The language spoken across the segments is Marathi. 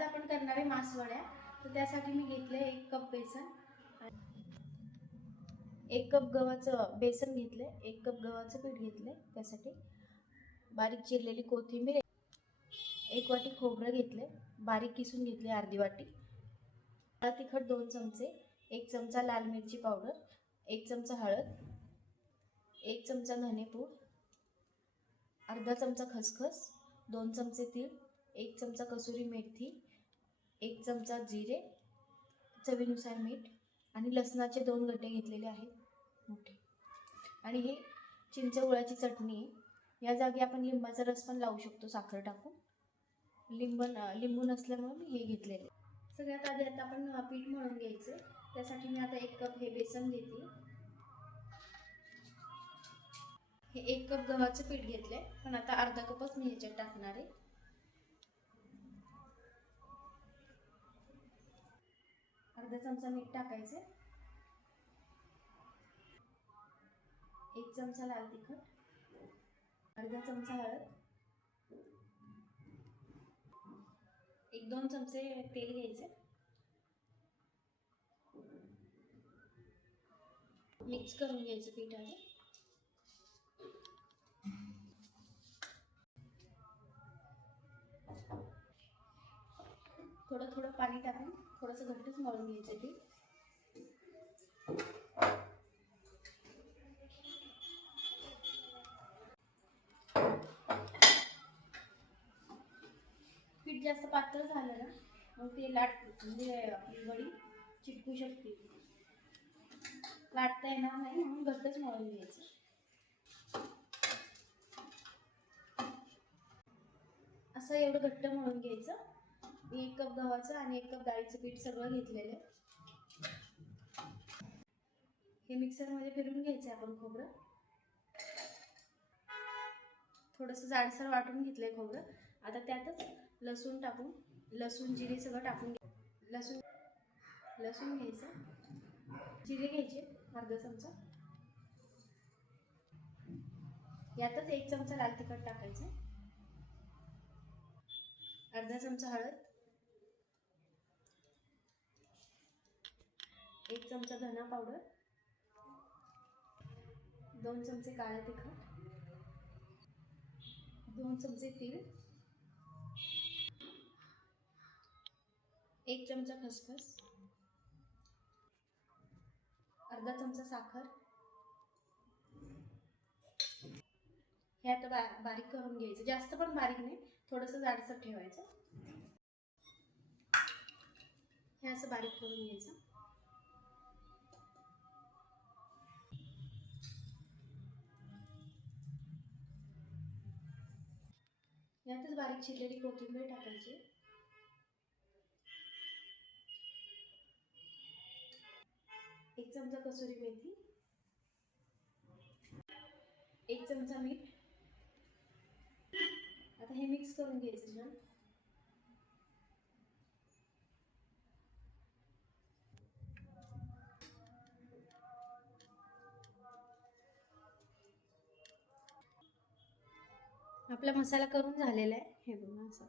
आज आपण करणार आहे मासवड्या. तर त्यासाठी मी घेतले 1 कप बेसन, 1 कप गव्हाचं बेसन घेतले, 1 कप गव्हाचं पीठ घेतले. त्यासाठी बारीक चिरलेली कोथिंबीर, 1 वाटी खोबरं घेतले, बारीक किसून घेतले अर्धी वाटी. लाल तिखट 2 चमचे, 1 चमचा लाल मिरची पावडर, 1 चमचा हळद, 1 चमचा धनेपूड, अर्धा चमचा खसखस, 2 चमचे तीळ, 1 चमचा कसुरी मेथी, 1 चमचा जिरे, चवीनुसार मीठ आणि लसणाचे 2 गड्डे घेतलेले आहेत मोठे. आणि हे चिंच गुळाची चटणी आहे. या जागी आपण लिंबाचा रस पण लावू शकतो साखर टाकून. लिंबू नसल्यामुळे मी हे घेतलेले. सगळ्यात आधी आता आपण पीठ मळून घ्यायचं. त्यासाठी मी आता 1 कप हे बेसन घेतले. हे 1 कप गव्हाचं पीठ घेतलंय, पण आता अर्धा कपच मी ह्याच्यात टाकणार आहे. अर्धा चमचा मीठ टाकायचे, 1 चमचा लाल तिखट, अर्धा चमचा हळद, 1-2 चमचे तेल घ्यायचे. मिक्स करून घ्यायचं पीठ आधी. थोडं थोडं पाणी टाकून थोडंसं घट्टच मळून घ्यायचं पीठ. पीठ जास्त पातळ झालं ना मग ते म्हणजे आपली वडी चिटकू शकते, लाटता येणार नाही, म्हणून घट्टच मळून घ्यायचं. असं एवढं घट्ट मळून घ्यायचं. 1 कप गव्हाचं आणि 1 कप डाळीचं पीठ सगळं घेतलेलं आहे. हे मिक्सरमध्ये फिरून घ्यायचं आपण खोबरं. थोडंसं जाडसर वाटून घेतलंय खोबरं. आता त्यातच लसूण टाकून, लसूण जिरे सगळं टाकून लसूण घ्यायचं, जिरे घ्यायचे अर्धा चमचा. यातच 1 चमचा लाल तिखट टाकायचं, अर्धा चमचा हळद, 1 चमचा धना पावडर, 2 चमचे काळं तिखट, 2 चमचे तीळ, 1 चमचा खसखस, अर्धा चमचा साखर. हे आता बारीक करून घ्यायचं. जास्त पण बारीक नाही, थोडंसं जाडसर ठेवायचं. हे असं बारीक करून घ्यायचं. यातच बारीक चिरलेली कोथिंबीर टाकायची, 1 चमचा कसुरी मेथी, 1 चमचा मीठ. आता हे मिक्स करून घ्यायचं छान. आपला मसाला करून झालेला आहे. हे बघा असं.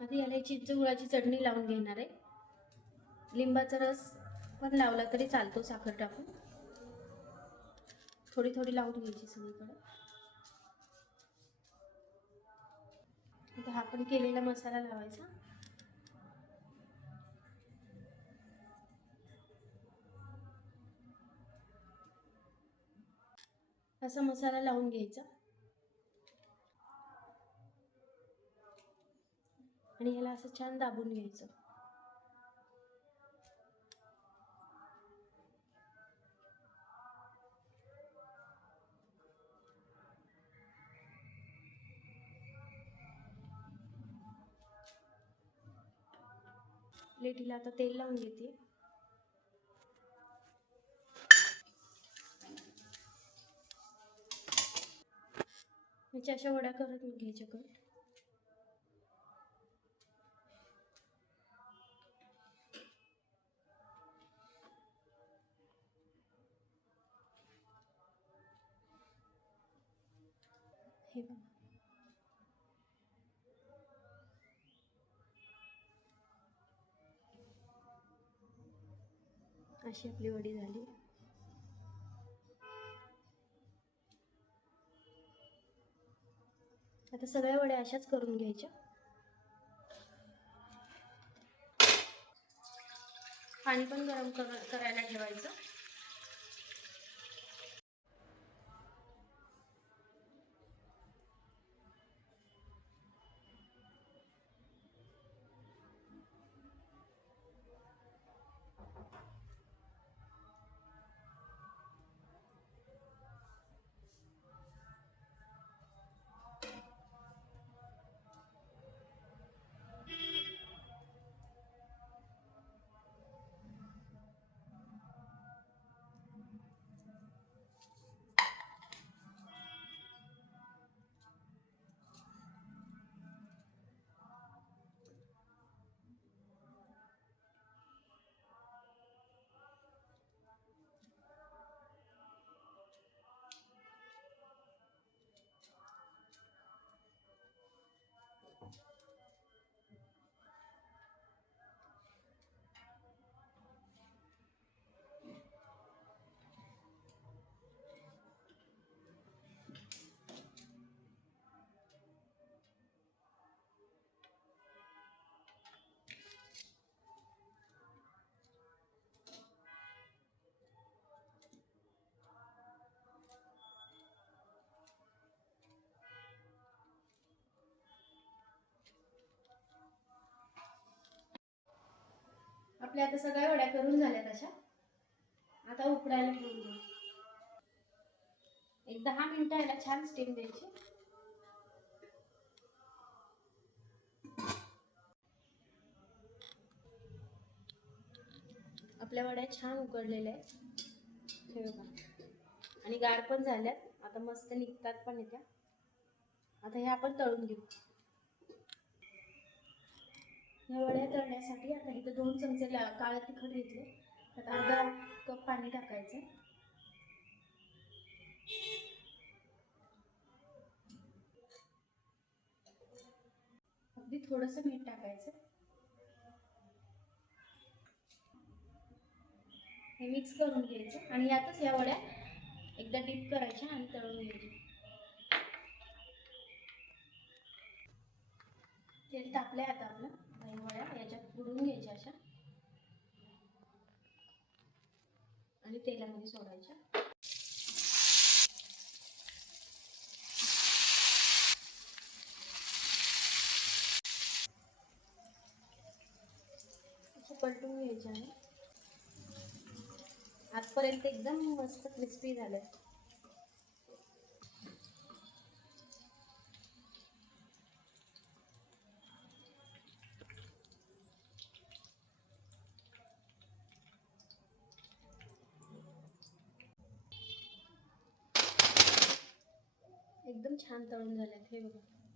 आता याला चिंच गुळाची चटणी लावून घेणार आहे. लिंबाचा रस पण लावला तरी चालतो साखर टाकून. थोडी थोडी लावून घ्यायची सगळीकडे. आता हा पण केलेला मसाला लावायचा. असा मसाला लावून घ्यायचा आणि ह्याला असं छान दाबून घ्यायचं. प्लेटीला आता तेल लावून घेते. ह्याच्या अशा वड्या करत घ्यायच्या कट. हे बघा, अशी आपली वडी झाली. आता सगळ्या वड्या अशाच करून घ्यायच्या. पाणी पण गरम करायला ठेवायचं. आपल्या आता सगळ्या वड्या करून झाल्यात अशा. आता उकडायला ठेवून देऊ. एक 10 मिनिटं याला छान स्टीम द्यायची. आपल्या वड्या छान उकडलेल्या आहेत, हे बघा, आणि गार पण झाल्यात. आता मस्त निघतात पण येत्या. आता हे आपण तळून घेऊ. या वड्या तळण्यासाठी आता इथं 2 चमचे काळं तिखट घेतले. त्यात अर्धा कप पाणी टाकायचं. अगदी थोडंसं मीठ टाकायचं. हे मिक्स करून घ्यायचं आणि यातच या वड्या एकदा डीप करायच्या आणि तळून घ्यायच्या. तेल तापलंय आता आपलं. काही वड्या याच्यात बुडून घ्यायच्या अशा आणि तेलामध्ये सोडायच्या. पलटून घ्यायच्या आहे. आजपर्यंत एकदम मस्त क्रिस्पी झालं. एकदम छान तळून झाल्यात, हे बघा.